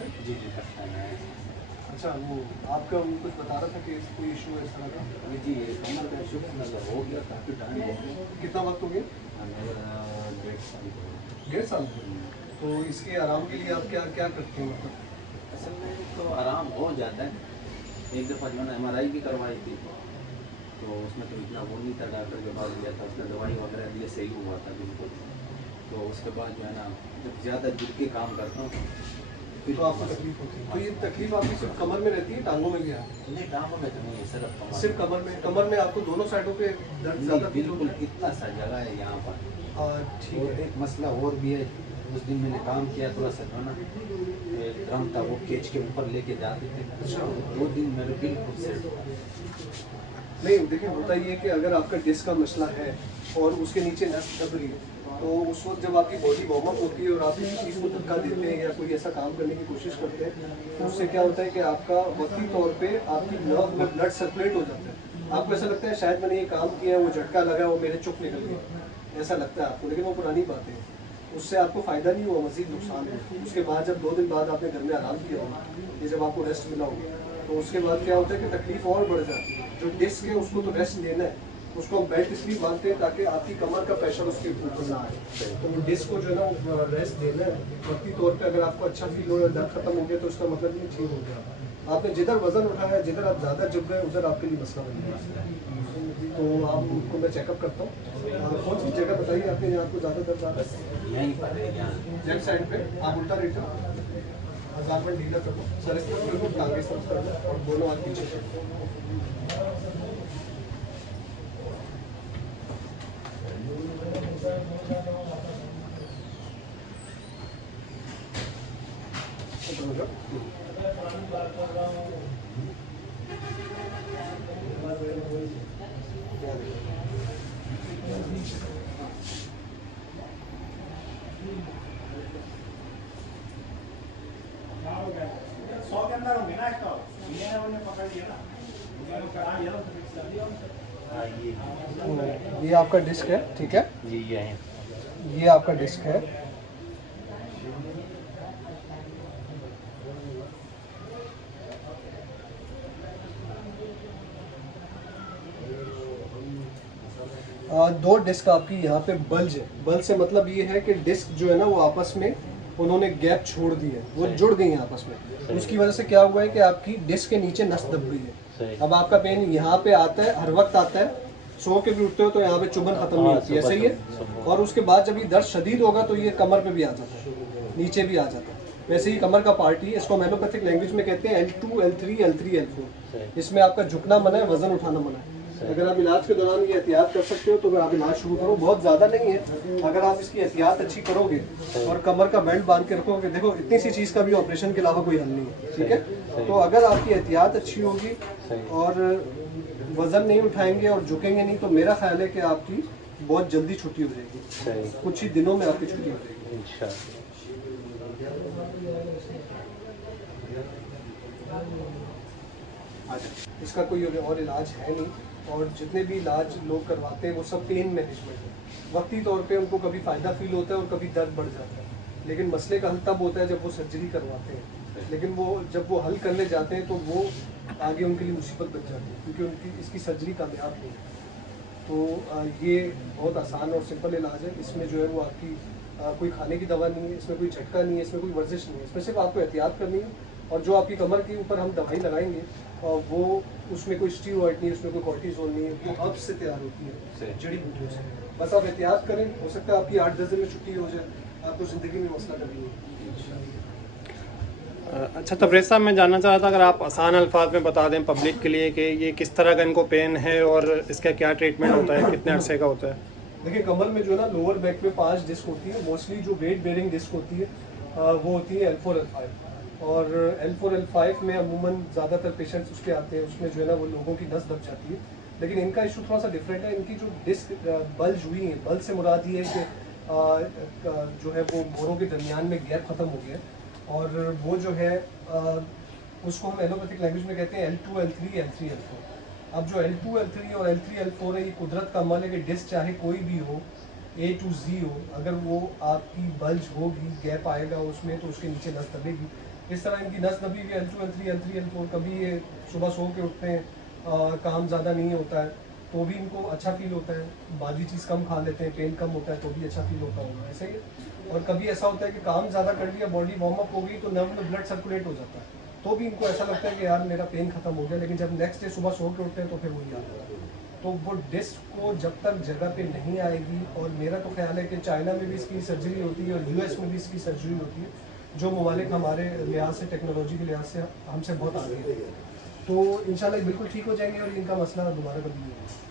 है? जी जी करता है। अच्छा, वो आपका वो कुछ बता रहा था कि कोई इशू है इस तरह का? जी कमर का इशू मतलब हो गया, काफ़ी टाइम हो गया। कितना वक्त हो गया? मेरा 1.5 साल हो गया। 1.5 साल हो गया। तो इसके आराम के लिए आप क्या क्या करते हो मतलब? असल में तो आराम हो जाता है। एक दफ़ा जो है ना MRI भी करवाई थी, तो उसमें तो इतना वो नहीं था, डॉक्टर के पास गया था, उसने दवाई वगैरह दिए, सही हुआ था बिल्कुल। तो उसके बाद जो है ना, जब ज़्यादा जुड़ के काम करता हूँ फिर तो आपको तकलीफ होती है? तो ये तकलीफ आपकी सिर्फ कमर में रहती है, टांगों में भी है? नहीं, टांगों में तो नहीं है, सिर्फ कमर में? कमर में आपको दोनों साइडों पे दर्द ज़्यादा फील होता बिल्कुल है? इतना सा जगह है यहाँ पर। ठीक और है। एक मसला और भी है, उस दिन मैंने काम किया थोड़ा सा जो है ना, एक ड्रम था वो केज के ऊपर लेके जाते थे, अच्छा। 2 दिन मेरे बिल्कुल सेट हुआ। नहीं देखिए, होता ये है कि अगर आपका डिस्क का मसला है और उसके नीचे नस दब रही है, तो उस वक्त जब आपकी बॉडी वार्म अप होती है और आप किसी चीज़ को धक्का देते हैं या कोई ऐसा काम करने की कोशिश करते हैं, तो उससे क्या होता है कि आपका वक्ती तौर पे आपकी नर्व में ब्लड सर्कुलेट हो जाता है। आपको ऐसा लगता है शायद मैंने ये काम किया है, वो झटका लगा, वो मेरे चुप निकल गया, ऐसा लगता है आपको, लेकिन वो पुरानी बातें हैं। उससे आपको फ़ायदा नहीं हुआ, मज़ीद नुकसान है। उसके बाद जब 2 दिन बाद आपने घर में आराम किया होगा, ये जब आपको रेस्ट मिला होगा, तो उसके बाद क्या होता है कि तकलीफ और बढ़ जाती है। जो डिस्क है उसको तो रेस्ट लेना है, उसको हम बेल्ट इसलिए बांधते हैं ताकि आपकी कमर का प्रेशर उसके ऊपर ना आए। तो वो डिस्क को जो है ना वो रेस्ट देना है वक्ती तौर पे। अगर आपको अच्छा फील हो रहा है, दर्द खत्म हो गया, तो उसका मतलब ये ठीक हो गया। आपने जिधर वजन उठाया, जिधर आप ज़्यादा झुक गए, उधर आपके लिए मसला बन गया। तो आपको मैं चेकअप करता हूँ। कौन सी जगह बताइए आपने जहाँ आपको ज़्यादा दर्द आ रहा है? यहीं पर है यहाँ। लेफ्ट साइड पे आप उल्टा लेटे, हजार में ढीला कर लो, सर इस तरफ कर लो, टांगे इस तरफ कर लो और दोनों हाथ पीछे कर लो। ये आपका डिस्क है, ठीक है? जी यहीं। ये आपका डिस्क है। दो डिस्क आपकी यहाँ पे बल्ज है। बल्ज से मतलब ये है कि डिस्क जो है ना वो आपस में उन्होंने गैप छोड़ दी है, वो जुड़ गई हैं आपस में। उसकी वजह से क्या हुआ है कि आपकी डिस्क के नीचे नस दब गई है। अब आपका पेन यहाँ पे आता है, हर वक्त आता है। सो के भी उठते हो तो यहाँ पे चुभन खत्म नहीं होती है, सही है। और उसके बाद जब ये दर्द शदीद होगा तो ये कमर पे भी आ जाता है, नीचे भी आ जाता है। वैसे ही कमर का पार्ट ही, इसको एलोपैथिक लैंग्वेज में कहते हैं L2, L3, L3, L4। इसमें आपका झुकना मना है, वजन उठाना मना है। अगर आप इलाज के दौरान ये एहतियात कर सकते हो तो आप इलाज शुरू करो। बहुत ज़्यादा नहीं है, अगर आप इसकी एहतियात अच्छी करोगे और कमर का बेल्ट बांध के रखोगे। देखो इतनी सी चीज़ का भी ऑपरेशन के अलावा कोई हल नहीं है, ठीक है? तो अगर आपकी एहतियात अच्छी होगी और वज़न नहीं उठाएंगे और झुकेंगे नहीं, तो मेरा ख्याल है कि आपकी बहुत जल्दी छुट्टी हो जाएगी। कुछ ही दिनों में आपकी छुट्टी हो जाएगी इंशाल्लाह। अच्छा, इसका कोई और इलाज है नहीं, और जितने भी इलाज लोग करवाते हैं वो सब पेन मैनेजमेंट है। वक्ती तौर पे उनको कभी फ़ायदा फील होता है और कभी दर्द बढ़ जाता है, लेकिन मसले का हल तब होता है जब वो सर्जरी करवाते हैं। लेकिन वो जब वो हल करने जाते हैं तो वो आगे उनके लिए मुसीबत बन जाती है, क्योंकि उनकी इसकी सर्जरी कामयाब नहीं है। तो ये बहुत आसान और सिंपल इलाज है। इसमें जो है वो आपकी कोई खाने की दवा नहीं है, इसमें कोई झटका नहीं है, इसमें कोई वर्जिश नहीं है। इसमें सिर्फ आपको एहतियात करनी है, और जो आपकी कमर के ऊपर हम दवाई लगाएंगे वो उसमें कोई स्टीरॉइड नहीं है, उसमें कोई कॉर्टिसोन नहीं है, वो हर्ब्स से तैयार होती है, जड़ी बूटियों से। बस आप एहतियात करें, हो सकता है आपकी 8-10 दिन में छुट्टी हो जाए, आपको ज़िंदगी में मसला कभी नहीं। अच्छा तबरेज़ साहब, मैं जानना चाह रहा था अगर आप आसान अल्फाज में बता दें पब्लिक के लिए कि ये किस तरह का इनको पेन है और इसका क्या ट्रीटमेंट होता है, कितने अरसे का होता है? देखिए, कमर में जो है ना लोअर बैक में 5 डिस्क होती है। मोस्टली जो वेट बेयरिंग डिस्क होती है वो होती है L4, L5। और L4, L5 में अमूमन ज़्यादातर पेशेंट्स उसके आते हैं, उसमें जो है ना वो लोगों की नस दब जाती है। लेकिन इनका इशू थोड़ा सा डिफरेंट है। इनकी जो डिस्क बल्ज हुई है, बल्ज से मुराद ये है कि जो है वो मोरों के दरमियान में गैप ख़त्म हो गया, और वो जो है उसको हम एलोपैथिक लैंग्वेज में कहते हैं L2, L3, L3, L4। अब जो L2, L3 और L3, L4 है, ये कुदरत का अमल है कि डिस्क चाहे कोई भी हो, A to Z हो, अगर वो आपकी बल्ज होगी, गैप आएगा उसमें, तो उसके नीचे नस दबेगी। इस तरह इनकी नस दबी हुई L2 L3 L3 L4, कभी ये सुबह सो के उठते हैं, काम ज़्यादा नहीं होता है तो भी इनको अच्छा फील होता है, बाजी चीज़ कम खा लेते हैं, पेन कम होता है तो भी अच्छा फील होता होगा, ऐसे ही। और कभी ऐसा होता है कि काम ज़्यादा कर लिया, बॉडी वार्म अप हो गई तो नर्व में ब्लड सर्कुलेट हो जाता है, तो भी इनको ऐसा लगता है कि यार मेरा पेन खत्म हो गया, लेकिन जब नेक्स्ट डे सुबह सो के उठते हैं तो फिर वही आता है। तो वो डिस्क को जब तक जगह पे नहीं आएगी, और मेरा तो ख्याल है कि चाइना में भी इसकी सर्जरी होती है और US में भी इसकी सर्जरी होती है, जो ममालिक हमारे लिहाज से, टेक्नोलॉजी के लिहाज से हमसे बहुत आगे है, तो इंशाल्लाह बिल्कुल ठीक हो जाएंगे और इनका मसला दोबारा कभी नहीं होगा।